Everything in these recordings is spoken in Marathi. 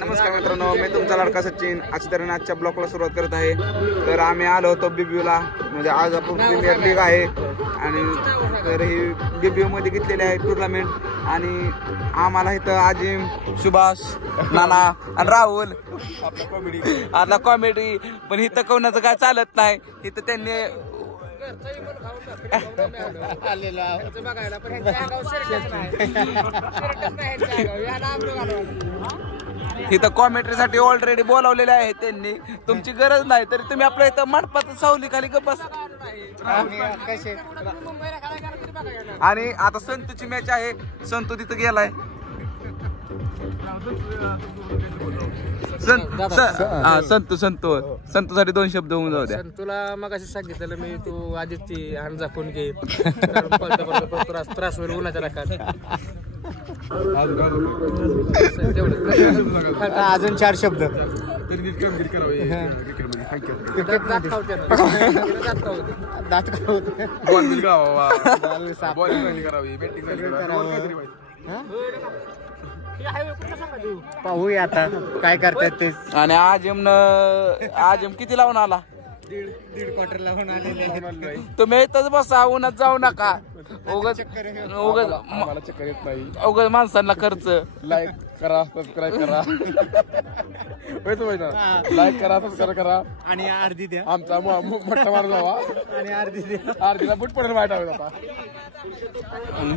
नमस्कार मित्रांनो, मी तुमचा लाडका सचिन. अशा तऱ्हेने आजच्या ब्लॉगला सुरुवात करत आहे. तर आम्ही आलो होतो बीबीयूला, म्हणजे आज आपण प्रीमियर लीग आहे आणि तर ही बीबीयू मध्ये घेतलेली आहे टुर्नामेंट. आणि आम्हाला इथं आजिम, सुभाष, नाना आणि राहुल आपला कॉमेडी, पण इथं कोणाचं काय चालत नाही. इथं त्यांनी इथं कॉमेंट्रीसाठी ऑलरेडी बोलावलेले आहे त्यांनी. तुमची गरज नाही तरी तुम्ही आपल्या इथं मंडपात सावली खाली गप्प बस. आणि आता संतूची मॅच आहे. संतू तिथं गेलाय. संतू संतूसाठी 2 शब्द होऊन जाऊ द्या. तुला मग असं सांगितलं मी, तू आदित्य हानजा कोण घे त्रास होईल उन्हाच्या राखात. अजून 4 शब्द पाहूया आता काय करतात ते. आणि आजम किती लावून आला? दीड क्वार्टर लावून आलेले. तुम्ही इथंच बसा, उन्हात जाऊ नका. उगाच चक्कर येत नाही. उगाच माणसांना खर्च. लाईक करा, सबस्क्राईब करा, लाईक करा, सबस्क्राईब करा आणि अर्धी द्या. आमचा मोठा मार जावा आणि अर्धी द्या. अर्धीला बुट पडेल वाईट हवे आता.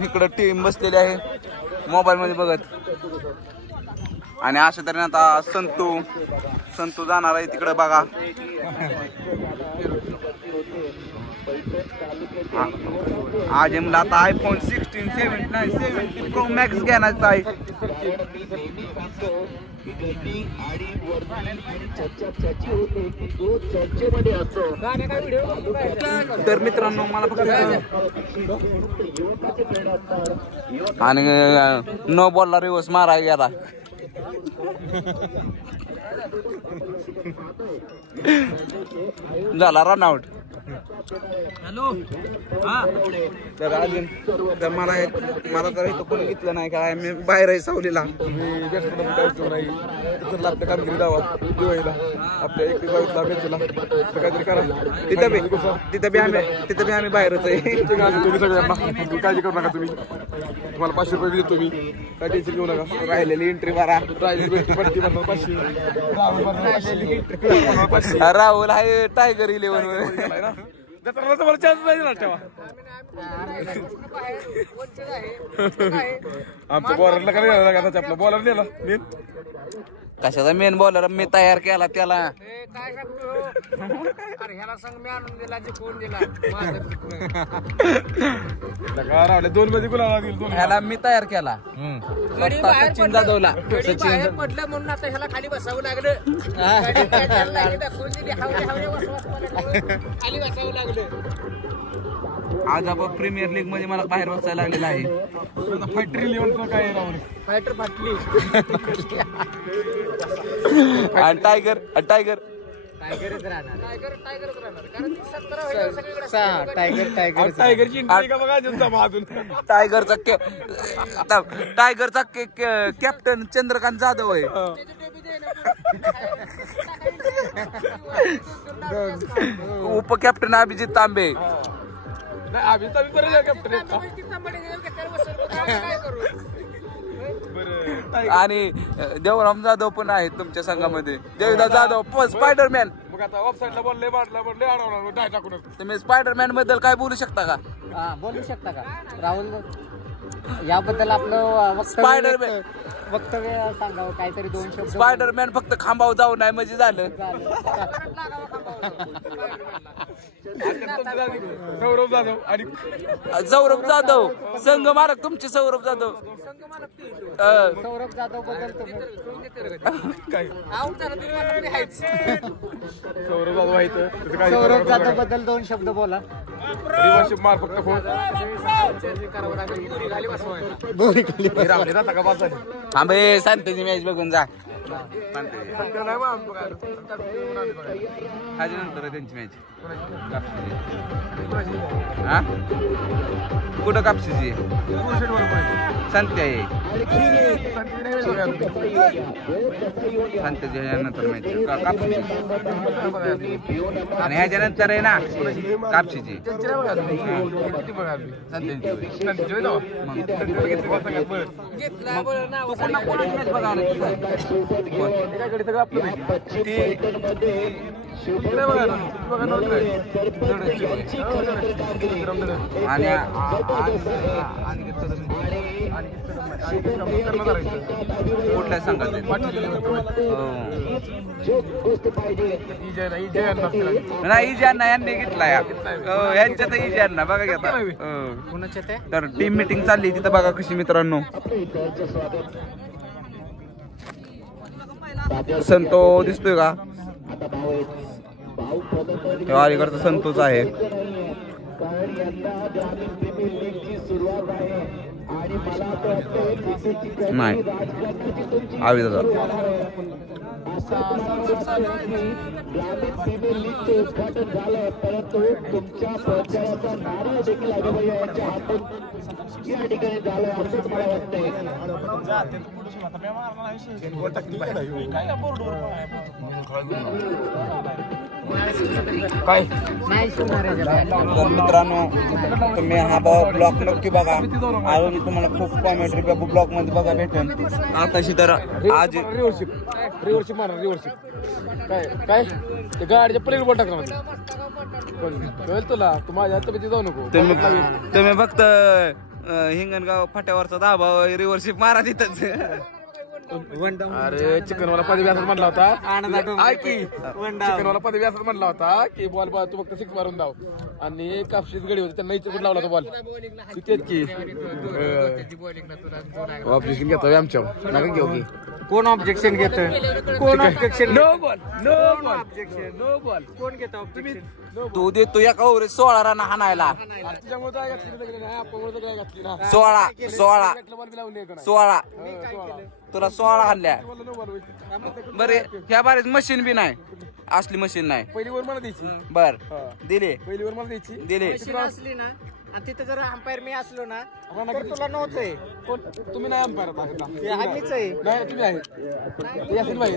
इकडं टीम बसलेली आहे मोबाईल मध्ये बघत. आणि अशा तऱ्हेने आता संतू जाणार आहे तिकडे बघा. आजमला आता आयफोन 16, 70 प्रो मॅक्स घेण्याचा आहे. तर मित्रांनो मला फक्त आणि नो बॉलला रिवर्स मारा गेला. झाला रन आउट. हॅलो तर अजून तर मला तर इथं कोणी घेतलं नाही. काय मी बाहेर आहे सावलीला. आपल्या कामगिरी दावा दिवाळीला आपल्या 21 मॅचला काहीतरी करा. तिथं बी आम्ही बाहेरच आहे. तुम्ही सगळ्यांना काळजी करू नका. तुम्हाला 500 रुपये देतो मी, काय टेन्शन घेऊ नका. राहिलेली एंट्री मारा. राहुल आहे टायगर 11 वर. मला चान्स नाही ना ठेवा. आमच्या बॉलरला काय आपला बॉलर नेला. कशाचा मेन बॉलर मी तयार केला त्याला. दोन मध्ये गुलाब ह्याला मी तयार केला. सचिन जाधवला. सचिन पडलं म्हणून आता ह्याला खाली बसावं लागलं. खाली बसावं लागलं. आज आपण प्रीमियर लीग मध्ये मला बाहेर बसायला लागलेला आहे. फायटर 11 काय राहुल फायटर फाटली. आणि टायगरच राहणार. टायगरच राहणार कारण 17 टायगरची का बघा अजून. टायगरचा कॅप्टन चंद्रकांत जाधव आहे. उप कॅप्टन अभिजित तांबे. आणि देवराम जाधव पण आहेत तुमच्या संघामध्ये. देवदास जाधव स्पायडरमॅन. मग आता ऑफसाईडला बॉल मारला टाकून. तुम्ही स्पायडरमॅन बद्दल काय बोलू शकता का? बोलू शकता का राहुल? याबद्दल आपलं स्पायडरमॅन वक्तव्य सांगावं काहीतरी 2 शब्द. स्पायडरमॅन फक्त खांबावर जाऊ नाही म्हणजे झालं. सौरभ जाधव आणि सौरभ जाधव संघ मालक तुमचे. सौरभ जाधव बद्दल सौरभ जाधव बद्दल 2 शब्द बोला. मार फक्त थांबे सांगते मॅच बघून जा. सांगते सध्या नाही मग आम्ही बघायला. ह्याच्या नंतर आहे त्यांची मॅच कापशीची. कोणाची? हा कुठं कापशीची कोणाची बरोबर आहे? सांगते आहे सांगते नाही बघायला. सांगते ह्याच्यानंतर मॅच कापशीची आणि ह्याच्यानंतर आहे ना कापशीची त्यांची नाही बघायला. किती बघायला? सांगते सांगते होय तेव्हा. मग घेतली बघा सगळ्यात बरं. कोणाची मॅच बघा ते काय कडे सगळं आपलं माहिती. किती नाही बघायला. किती बघायला नव्हतं काय? आणि कुठल्या सांगत नाही इजांना यांनी घेतला या यांच्यात इजांना बघा घेता कुणाच्या ते तर टीम मीटिंग चालली तिथं बघा कशी मित्रांनो. संतो दिसतोय का अलीकडचा संतोष आहे. नाही आवी दादा काय तर मित्रांनो तुम्ही हा ब्लॉग नक्की बघा. अजून तुम्हाला खूप कॉमेंट्री ब्लॉग मध्ये बघा भेटेल. आताशी तर आज रिव्हर्शिप मारा रिव्हर्शिप. काय काय ते गाडीच्या पलीकडे बोल टाकला कळेल तुला. तू माझ्या हातामध्ये जाऊ नको. तुम्ही फक्त हिंगणगाव फाट्यावरचा दाबा रिव्हर्शिप मारा तिथंच. अरे चिकनवाला पदवी असं म्हणला होता. ऐकी चिकनवाला पदवी असं म्हणला होता की बॉल बॉल तू फक्त सिक्स मारून दाव. आणि कापशीच गडी होती त्यांना इथे लावला होता बॉल. तिथेच की ऑब्जेक्शन घेतो आमच्या नका घेऊ की. कोण ऑब्जेक्शन घेत कोण objection no ball no objection no ball. कोण घेत ऑब्जेक्शन तू देतो एका ओव्हरीत 16 रन हाणायला. त्याच्यामुळे काय घातली नाही आपण काय घातली ना 16 बॉल बी लावून 16 तुला 16 हाणल्या. बरे ह्या बारीत मशीन बी नाही असली मशीन नाही. पहिली वर मला द्यायची. बर दिले पहिली वर मला द्यायची. दिले असली ना आणि तिथे जर अंपायर मी असलो ना तर तुला नव्हतंय. कोण तुम्ही नाही अंपायर आता आम्हीच आहे नाही तुम्ही आहे ते यासीन भाई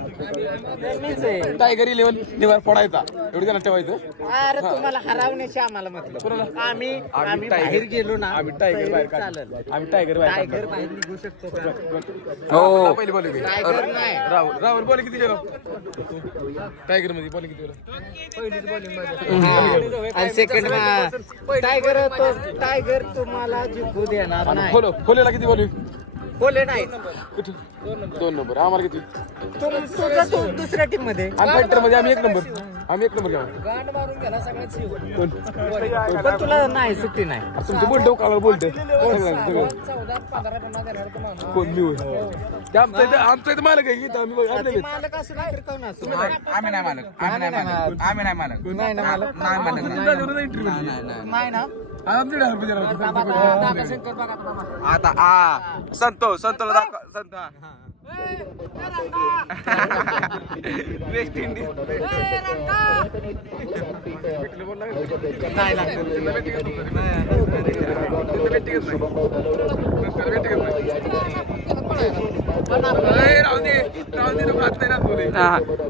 मीच आहे. टायगर 11 निवार फोडायचा एवढं त्यांना ठेवायचं. अरे तुम्हाला हरवण्याची आम्हाला म्हटलं. आम्ही बाहेर गेलो ना आम्ही टायगर बाहेर चालेल. आम्ही टायगर बाहेर टायगर बाहेर निघू शकतो का? हो पहिली बॉल टायगर नाही. राहुल बॉल किती गेलो टायगर मध्ये बॉल किती गेलो पहिलीच बॉलिंग आणि सेकंड टायगर टायगर तुम्हाला जिंकू देणार नाही. खोलेला किती बॉलिंग बोले नाही कुठे 2 नंबर आम्हाला किती तुझा तू दुसऱ्या टीम मध्ये आम्ही फायटर मध्ये आम्ही 1 नंबर घ्या. गांड मारून गेला सगळ्यात पण तुला नाही सुट्टी नाही. तुमचे बोलतो काला बोलतो कोण मी होय आमचं इथं मालक आहे इथं आम्ही आणलेले. मालक असं नाही तर कोण असं आम्ही नाही मालक नाही मालक नाही ना मालक नाही ना. आता संतोला दाखव संत वेस्ट इंडिज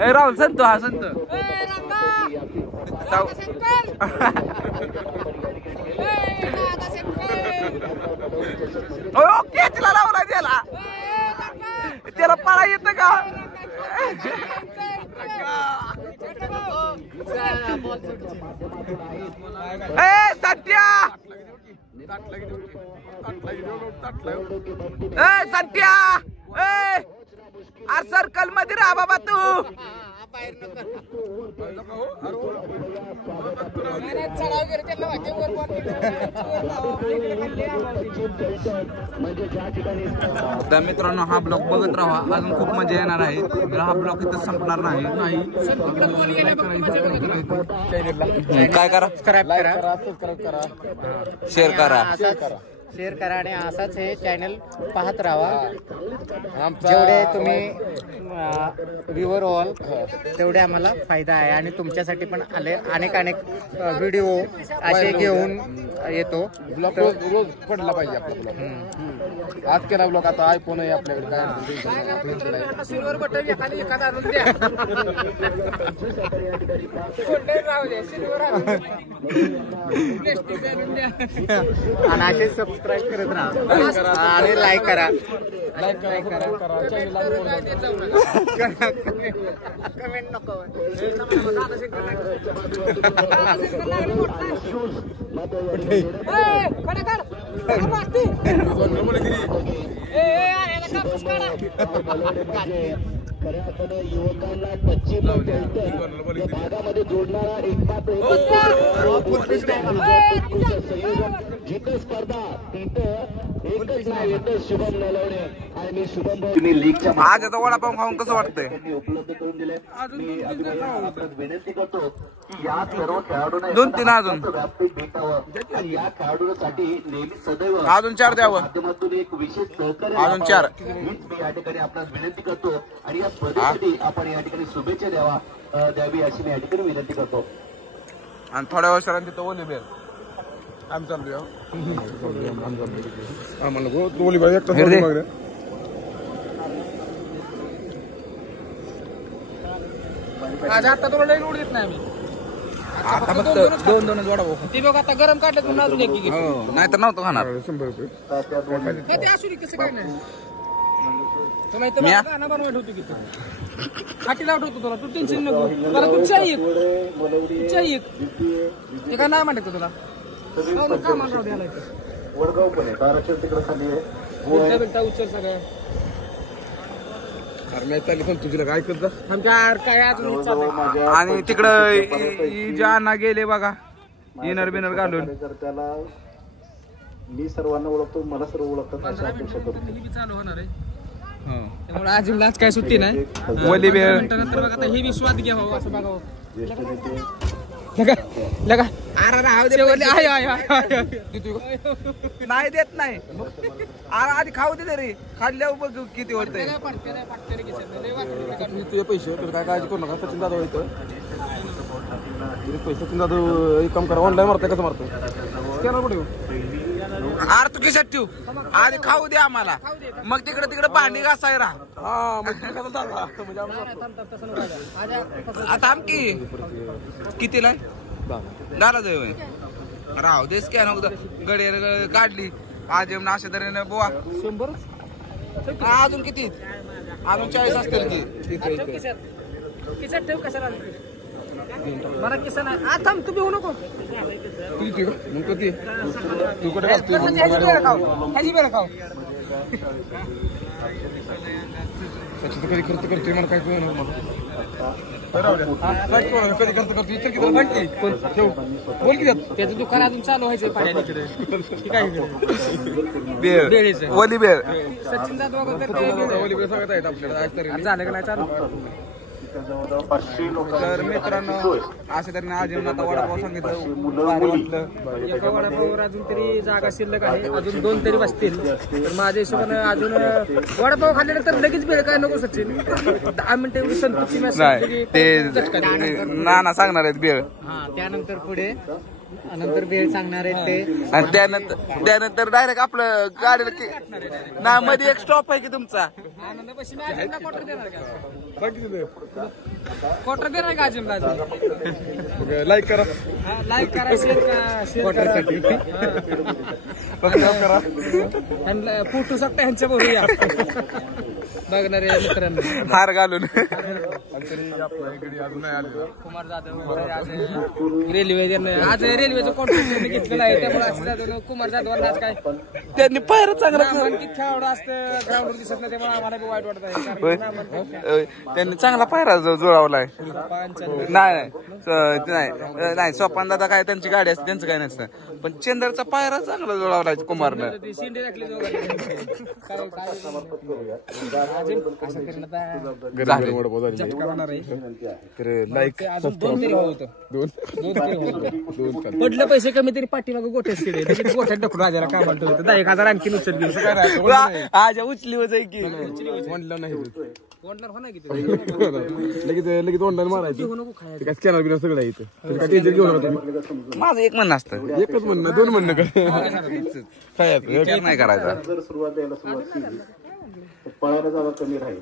राहुल संतो हा संत ओके तिला लावला त्याला पळा येतं का. सत्या सत्या अरे सर्कल मध्ये राहा बाबा तू. तर मित्रांनो हा ब्लॉग बघत राहा अजून खूप मजा येणार आहे. हा ब्लॉग इथं संपणार नाही. काय करा सबस्क्राईब करा शेअर करा शेअर करा आणि असाच हे चॅनल पाहत राहा. आमचा जेवढे तुम्ही व्ह्यूवर ऑल तेवढे आम्हाला फायदा आहे आणि तुमच्यासाठी पण अनेक व्हिडिओ असे घेऊन येतो. ब्लॉग रोज पडला पाहिजे आपला ब्लॉग. आज केला ब्लॉग, आता आयफोन आहे आपल्याकडे काय आणि असे सबस्क्राईब करत राहा आणि लाईक करा. कमेंट नको. खऱ्या अर्थानं युवकांना पश्चिम भागामध्ये जोडणारा एकमात्र संयोजन जिथं स्पर्धा तिथं एकच नाव येतं शुभम नलवणे. आणि मी शुभम तुम्ही लीगच्या आज आता वडापाव खाऊन कसं वाटतंय? उपलब्ध करून दिले. मी विनंती करतो की या सर्व खेळाडूंना 2-3 अजून व्यासपीठ भेटावं आणि या खेळाडूंसाठी नेहमी सदैव अजून 4 द्यावं. माध्यमातून एक विशेष सहकार्य अजून 4 हीच मी या ठिकाणी आपल्याला विनंती करतो आणि या स्पर्धेसाठी आपण या ठिकाणी शुभेच्छा द्यावी अशी मी या ठिकाणी विनंती करतो. आणि थोड्या वर्षांनी तिथं ओली बेल आम्ही चालूया. आम्हाला गोली बाई एकटा आता तुला लई लोड देत नाही आम्ही. आता फक्त 2-2 वडापाव. ती बघ आता गरम काढलं म्हणून अजून एक घे. नाही तर नव्हतं खाणार. 100 रुपये ते असू दे, कसं काय नाही. तुम्ही इथं म्या? गाणं बनवायला होतो की तू खाटी लावत होतो तुला. तू टेन्शन नको. मला तू चाई एक ते काय नाही म्हणत तुला. का म्हणतो द्यायला इथं वडगाव पण आहे ताराचंद तिकडे खाली आहे. बिलटा उच्चर सगळं. अरे मी चालली पण तुझीला काय करत काय अजून चाललंय. आणि तिकडं ज्यांना गेले बघा इनर बिनर घालून. त्याला मी सर्वांना ओळखतो, मला सर्व ओळखतात अशी अपेक्षा करतो. चालू होणार आहे त्यामुळे अजिमला आज काय सुट्टी नाही. ओली बेल नंतर बघा आता हे बी स्वाद घ्या हो असं बघा. ज्येष्ठ नेते लगा अरे नाही देत नाही. आधी खाऊ दे तरी. खाल्ल्यावर बघ किती होतंय. तुझे पैसे तर काय काळजी करू नका. सचिन दादा इथं पैसे सचिन दादा एक काम करा. ऑनलाईन मारताय कसं मारतोय स्कॅनर कुठे अरे तू खिशात ठेव. आधी खाऊ दे आम्हाला, मग तिकडे भांडी घासाय राहा. हा म्हणजे आता आमकी कितीला दारा जाऊ राहू दे. स्कॅन गडी काढली आज अशा तऱ्हेने बुवा 100 अजून किती अजून 40 असतील की. किचन ठेव कशाला मला किसन थांब तू घेऊ नको. मग कधी तू कुठे ह्याची बेळ खाऊ. त्याची कधी खर्च करतोय मला काय कळणार. कधी खर्च करतो इतर किती बोल की त्याचं दुकान अजून चालू व्हायचं पाण्याकडे. ओली बेळ सचिन दादा ओली बेळ सांगत आहेत आपल्याला आज तरी झालं का नाही चालू. तर मित्रांनो अशा तऱ्हेने आज आता वडापाव सांगितलं भारी वाटलं. एका वडापावर अजून तरी जागा शिल्लक आहे. अजून 2 तरी बसतील. तर माझ्या हिशोबाने अजून वडापाव खाल्ल्यानंतर लगेच बेळ काय नको सचिन. 10 मिनिटं एवढी संतृप्ती नाही ते नाना सांगणार आहेत बेळ. हा त्यानंतर पुढे नंतर बेळ सांगणार आहेत ते. आणि त्यानंतर डायरेक्ट आपलं गाडीला ना मध्ये एक स्टॉप आहे की तुमचा. क्वार्टर देणार का अजिमला. लाईक करा लाईक करा शेअर करा फोटो सकता ह्यांच्या बरोबर या बघणारे मित्रांनो हार घालून. कुमार जाधव रेल्वे आज रेल्वेचं कॉन्ट्रॅक्ट घेतलेलं आहे. त्यामुळे कुमार जाधव आज काय त्यांनी पायरं चांगलं खेळाडू असतं ग्राउंडवर दिसत नाही. त्यामुळे आम्हाला वाईट वाटत आहे. त्यांनी चांगला पायरा जुळवलाय. नाही सोपान दादा काय त्यांची गाडी असते त्यांचं काय नसतं. पण चंदरचा पायरा चांगला जुळवलाय कुमारनं. शिंदे टाकले लाईक 2 तरी होतं. 2 लोकांना. पडलं पैसे कमी तरी पाठीमागं गोठ्यात शिडे गोठ्यात ढकलून राजाला कामाला ठेवतो 10,000 आणखी उचल असं काय नाही, आज उचली होत आहे की ऑनलाईन नाही कोणणार होणार किती लगेच ऑनलाईन मारायचं ते काय स्कॅनर बिनर सगळं आहे इथं. त्याचं काय टेन्शन घेऊ नका तुम्ही. माझं एक म्हणणं असतं एकच म्हणणं 2 म्हणणं काय विचार नाही करायचा. जर सुरुवात द्यायला सुरुवात केली तर पळायला जागा कमी राहील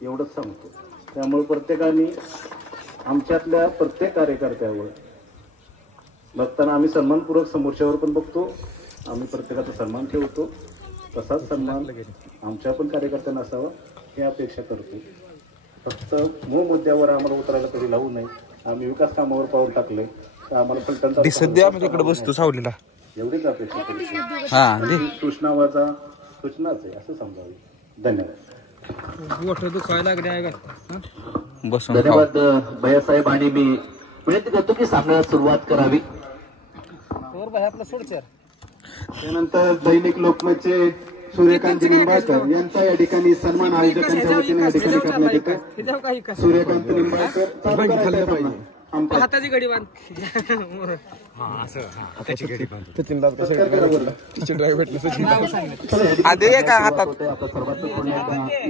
एवढंच सांगतो. त्यामुळे प्रत्येकाने आमच्यातल्या प्रत्येक कार्यकर्त्यावर बघताना आम्ही सन्मानपूर्वक समोरच्यावर पण बघतो, आम्ही प्रत्येकाचा सन्मान ठेवतो, तसाच सन्मान आमच्या पण कार्यकर्त्यांना असावा हे अपेक्षा करतो. फक्त मूळ मुद्द्यावर आम्हाला उतरायला कधी लावू नये. आम्ही विकास कामावर पाऊल टाकले तर आम्हाला फलटणचा सध्या आम्ही तिकडे बसतो सावलीला. एवढीच अपेक्षा करतो. हा सूचनावाचा सूचनाच आहे असं समजावी. धन्यवाद. गोठ दुखायला लागले आहे का बसून धन्यवाद भैयासाहेब. आणि मी विनंती करतो की सांगण्यास सुरुवात करावी. आपला सोडचार त्यानंतर दैनिक लोकमतचे सूर्यकांत निंबाळकर यांचा या ठिकाणी सन्मान आयोजकांच्या वतीने या ठिकाणी करण्यात येतो. सूर्यकांत निंबाळकर हाताची गडी बांध आधी का हातात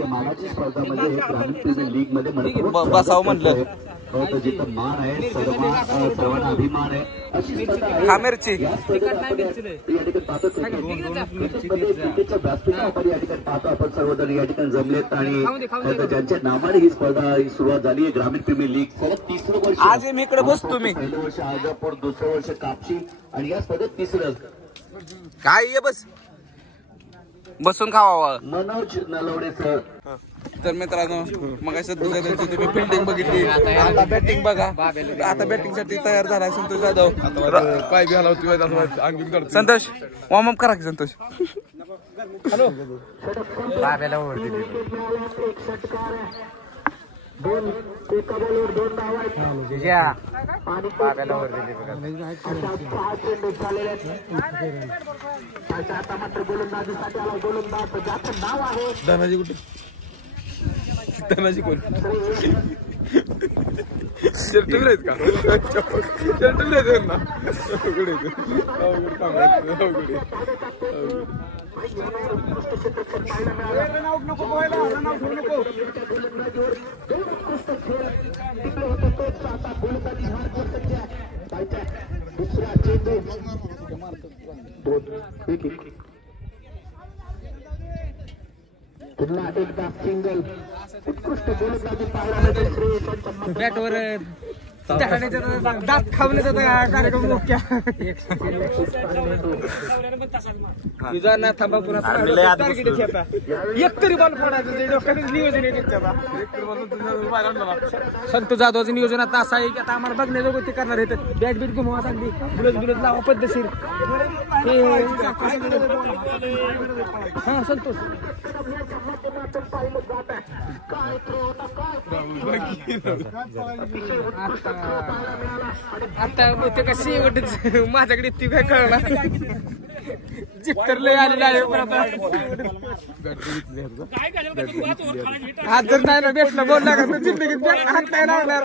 मानाची स्पर्धामध्ये ग्रामीण प्रीमियर लीग मध्ये बसावं म्हटलं. जिथं मान आहे सर्वांना अभिमान आहे अशी स्पर्धा आहे. हा मिरची या ठिकाणी पाहतो क्रिकेटच्या व्यासपीठावर या ठिकाणी पाहतो आपण सर्वजण या ठिकाणी जमलेत आणि ज्यांच्या नावाने ही स्पर्धा ही सुरुवात झाली आहे. ग्रामीण प्रीमियर लीग सलग 3रं वर्ष. आज मी इकडे बसतो. मी पहिलं वर्ष आजापूर, 2रं वर्ष कापशी आणि या स्पर्धेत 3रं काय ये बस बसून खावा. मनोज नलवडे सर. तर मित्रांनो मग दुसऱ्या दिवशी तुम्ही फिल्डिंग बघितली, आता बॅटिंग बघा. आता बॅटिंग साठी तयार झालाय संतोष जाधव. पाय बी हलावती अंगी काढतो. संतोष वॉर्मअप करा की संतोष. हॅलो बाब्याला ओढते बाब्याला ओढते धनाजी कुठे? धनाजी कोण? शर्ट बी आहेत का? शर्ट बी आहेत ना? अवघड आहे ते. अवघड काम आहे. अवघड आहे. पुन्हा एकदा सिंगल उत्कृष्ट गोलंदाजी पाहायला बॅटवर दात खावण्याचा कार्यक्रम मुख्य तुझा ना थांबा पुन्हा एक तरी बॉल फोडायचं डोक्यातच नियोजन आहे संतोष जाधवचं नियोजन आता असं आहे की आता आम्हाला बघण्याजोगं ते करणार आहे. बॅट बीट घुमवा चांगली बुलत बुलत लावा पद्धतशीर. हा संतोष आता ते कशी माझ्याकडे ती काय कळणार जिप्तर लय आलेला आहे. पण आता आज जर नाही ना भेटलं बोलला का जिंदगीत हात नाही लागणार.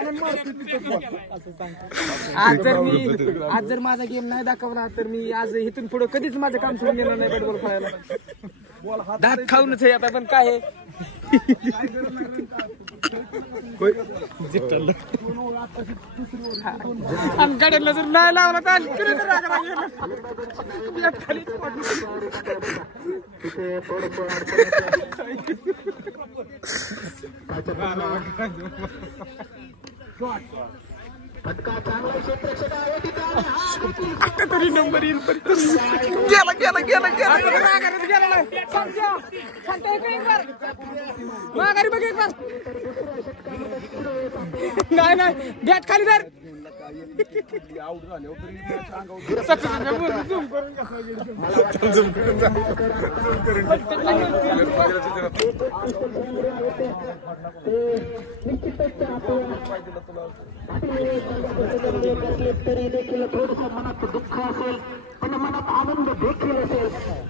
आज जर माझा गेम नाही दाखवला तर मी आज इथून पुढे कधीच माझं काम सोडून घेणार नाही बॅट बॉल खेळायला. दात खाऊनच आहे आता. पण काय आहे गाड्यांना जर नाही लावला तर तरी नंबर येईल. गेला गेला गेला गेला माघारी बघ एक बार. नाही नाही बॅट खाली धर. तरी देखील थोडस मनात दुःख असेल पण मनात आनंद देखील असेल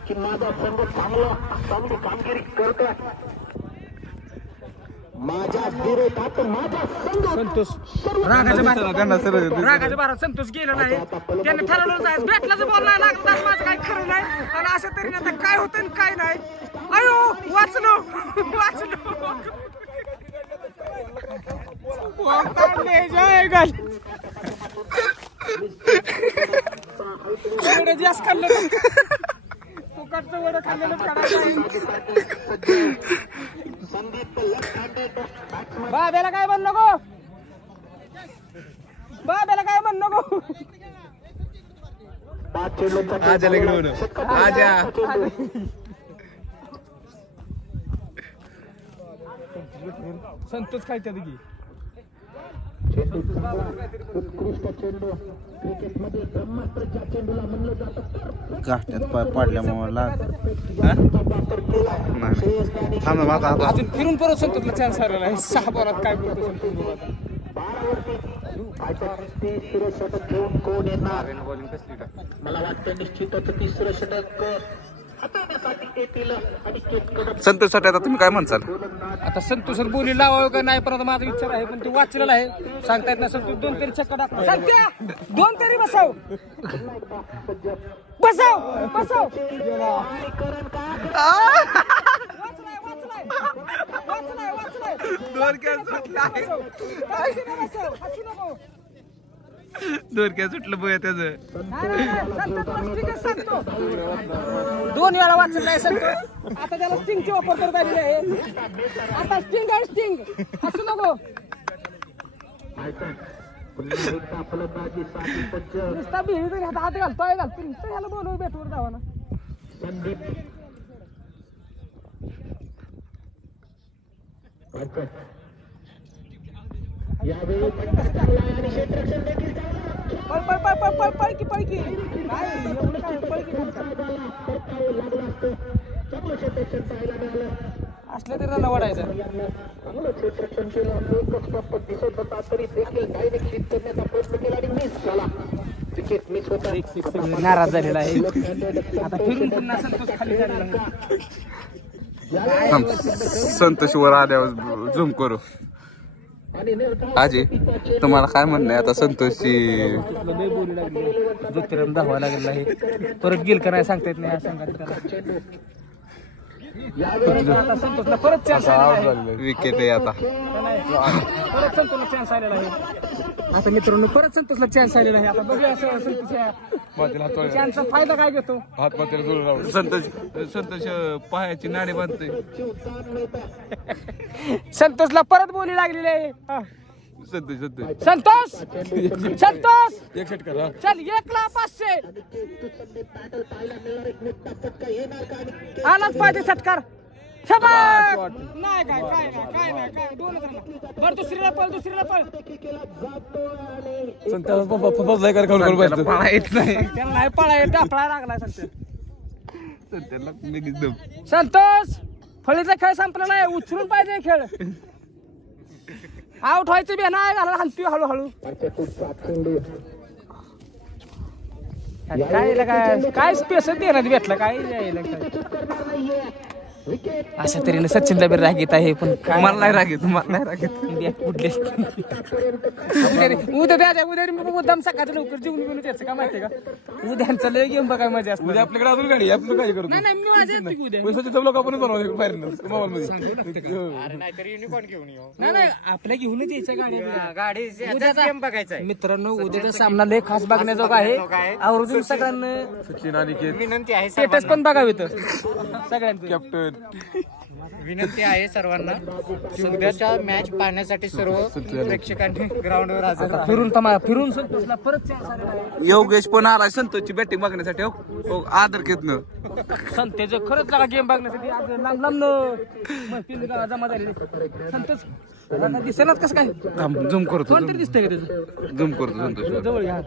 की माझा संघ चांगली कामगिरी करतोय. संतोष रागाच्या भारात संतोष गेला नाही. त्याने ठरवलं जायचं भेटलाच बॉल नाही लागला माझं काही खरं नाही. आणि अशा तऱ्हेने आता काय होतं आणि काय नाही. अयो वाचलो जास्त खाल्लं फुकटचं वडं खाल्लेलं काढायचं. बाब्याला काय म्हण नको संतोष काय त्या दिगी गाठ्यात पडल्यामुळे अजून फिरून परत संतोषला चान्स आलेला आहे. 6 बॉलात काय बोलतो संतोष. मला वाटतं निश्चितच 3रं षटक संतोष साठी आता तुम्ही काय म्हणसाल? आता संतोष बोली लावावं का नाही पण आता माझा विचार आहे. पण ते वाचलेला आहे सांगता येत नाही. संतोष 2 तरी चक्का टाकतो. सांगत्या 2 तरी बसाव दोरक्या सुटलं बोया त्याचं. 2 वेळा वाचलं आहे संतोष. आता त्याला स्टिंगची वापर करता आलेली आहे. आता स्टिंग आहे स्टिंग हसू नको. नुसता बिही तरी हात घालतोय ह्याला बोलू बेटवर जावा ना. पळकी असलं तरी रन वाढायचं. नाराज झालेला आहे. आता फिरून पुन्हा संतोष खाली झालेला आहे. संतोष वर आल्यावर झूम करू. आजी तुम्हाला काय म्हणणं आहे आता संतोषची? बोलू लागली दुसऱ्यानं धावा लागलेला आहे. परत गेल का नाही सांगता येत नाही. या संघात आता संतोषला परत चान्स आलेला आहे. विकेट आहे आता. परत संतोषला चान्स आलेला आहे. आता मित्रांनो परत संतोषला चान्स आलेला आहे. आता बघूया संतोष चान्सचा फायदा काय घेतो. संतोष पायाची नाडी बांधतोय. संतोषला परत बोली लागलेली आहे. संतोष एक सेट कर चल 1ला 500 आलाच पाहिजे षटकार. नाही काय 2 बरं दुसरीला पळ त्याला नाही पळाय डापळा लागलाय संतोष. फळीचा खेळ संपला नाही. उचलून पाहिजे खेळ. आउट व्हायचं बी नाही घाला हलतोय हळूहळू. काय स्पेस देण्यात भेटलं काय अशा तऱ्हेने सचिनला बी रागीत आहे. पण मला नाही रागीत कुठले उद्या मुद्दाम सकाळचं लवकर जेवून घेऊन त्याचं काय माहितीये का. उद्यांचा लय गेम बघाय मजा असते. उद्या आपल्याकडे अजून गाडी आपलं काय करतो नाही आपल्या घेऊनच यायच्या गाडी बघायचं. मित्रांनो उद्याचा सामना लय खास बघण्याजोगा आहे. आवर्जून सगळ्यांना सचिन आणि विनंती आहे स्टेटस पण बघावे सगळ्यांचं. कॅप्टन विनंती आहे सर्वांना उद्याच्या मॅच पाहण्यासाठी सर्व प्रेक्षकांनी ग्राउंडवर हजर फिरून संतोषला परत चान्स आलेला आहे. योगेश पण आला संतोषची बॅटिंग बघण्यासाठी. हो आदर घेतलं संतेज खरंच लागा गेम बघण्यासाठी आज लांब जमा झालेली. संतोष दिसेनाच कसं काय झूम करतो. कोणतरी दिसतंय का त्याचं? झूम करतो संतोष जवळ घ्या.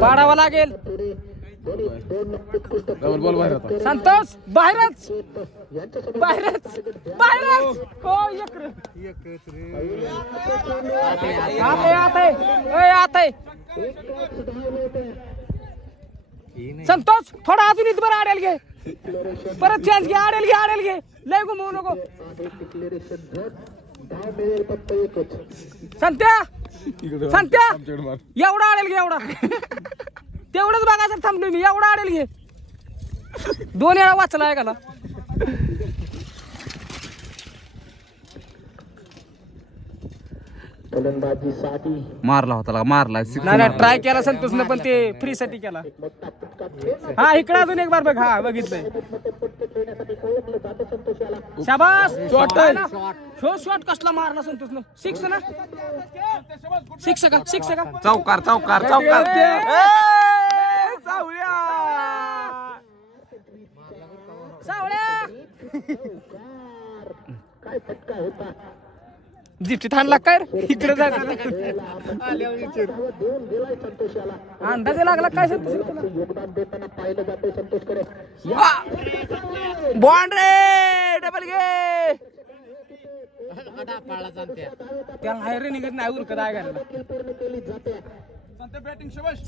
पाडावा लागेल. संतोष बाहेरच हो आत आहे संतोष थोडा अजून इथं बरं आडेल घे, परत चान्स घे, आडेल घे, लय घुमवू नको. संत्या एवढा आडेल घे, एवढा तेवढंच बघायचं थांबलो मी, एवढा आडेल घे. 2 वेळा वाचला आहे का. मारला होता, मारला. नाही ट्राय केला संतोषनं, पण ते फ्री साठी केला. हा इकडे अजून एक बार बघ. हा बघितलंय. शाबास. शॉट कसला मारला संतोषनं. 6 ना, 6 का चौकार. सावळ्या जिप्ती थांबला काय इकडे अंदाजे लागला काय बॉन्ड रे डबल घे त्याला रे निघत नाही उरकत आहे घालायला.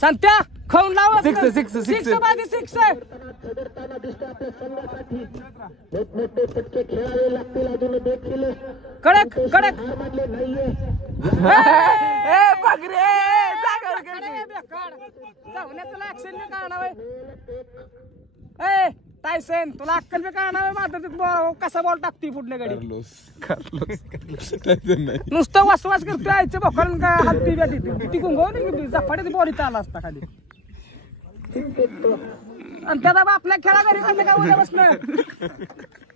संत्या खाऊन लावा. 6 बाजी 6 कडक टायसन तुला अक्कल बी कळणार माझं कसा बॉल टाकते पुढल्या गाडी. नुसतं वासवास करतोय आईचं बोकळ काय हाती बॅटी किती गुंगवून झपाट्यात बॉल इथं आला असता खाली. आणि त्याला बापल्या खेळा घरी कसं का उद्या बसणं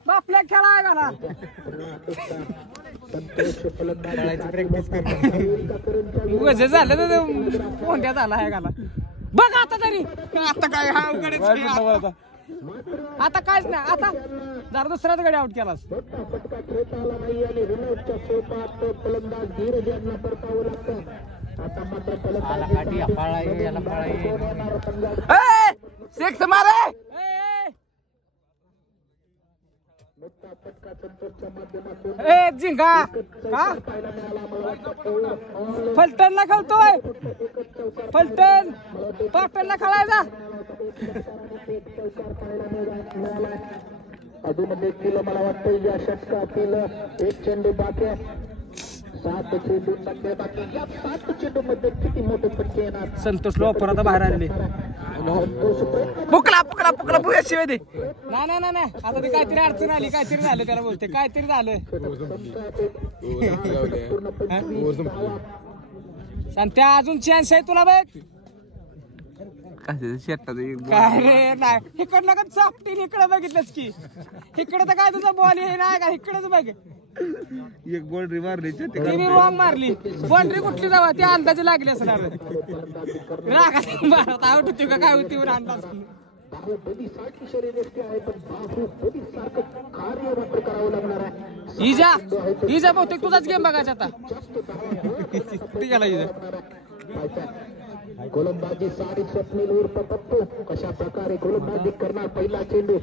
बापल्या खेळा आहे घाला. उगाच झालं तर कोणत्या झाला आहे घाला. बघ आता तरी आता काय हा उघडच आता कायच नाही. आता जरा दुसऱ्याच गडी आउट केलास. सिक्स मारे जिंका का फलटणला खेळतोय. पाटणला खेळायचा. अजून देखील मला वाटतं या षटकातील एक चेंडू बाकी आहे. 7 चेंडू सध्या बाकी. या 7 चेंडू मध्ये किती मोठे फटके येणार. संतोष लोपर आता बाहेर आलेले. पुकला शिवाय दे. नाही आता ते काहीतरी अडचण आली. काहीतरी झालं त्याला बोलते. काहीतरी झालं. संत्या अजून चान्स आहे तुला बघ. काय रे नाही इकडनं का चापटीन इकडे बघितलंच की. इकडे तर काय तुझा बॉल हे नाही का इकडेच बघ. एक बाउंड्री मारली तिने रॉंग मारली. बाउंड्री कुठली जावा त्या अंदाजे लागली असणार. रागात मारत आउट होती का काय होती अंदाज. इजा बहुतेक तुझाच गेम बघायचा आता. ठीक आहे गोलंदाजी साडी स्वप्नील उर्फ पप्पू कशा प्रकारे गोलंदाजी करणार. पहिला चेंडू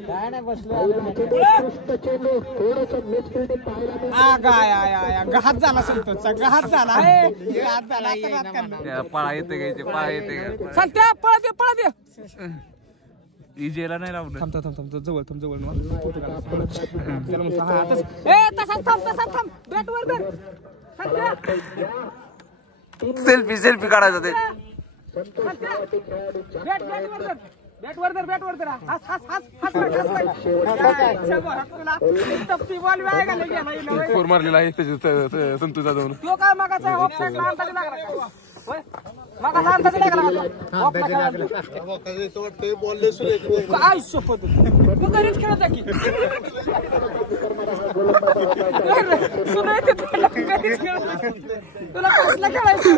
चेंडू थोडस मिसफिल्डिंग पाहायला घात झाला संतोषचा. घात झाला पळा येते संत्या पळा दे. इजेला नाही लावलं. थांब जवळ सेल्फी काढायचा ते. फोर मारलेला आहे त्याच्या संतोष जाधवनं. तो काय मागाचा ऑफसाईडला अंदाज लागला. मागाचा अंदाज लागला. काय शपथ तू घरीच खेळत की तुला कसला खेळायचं.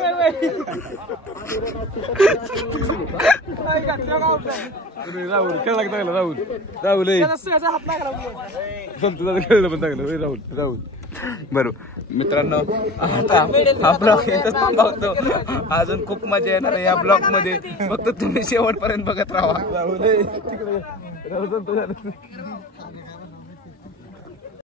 राहुल खेळला चांगला. राहुल हात लागला. संतोष खेळलं पण चांगलं. राहुल बरोबर मित्रांनो आता हा ब्लॉग इथंच थांबवतो. अजून खूप मजा येणार आहे या ब्लॉग मध्ये. फक्त तुम्ही शेवटपर्यंत बघत राहा. राहुल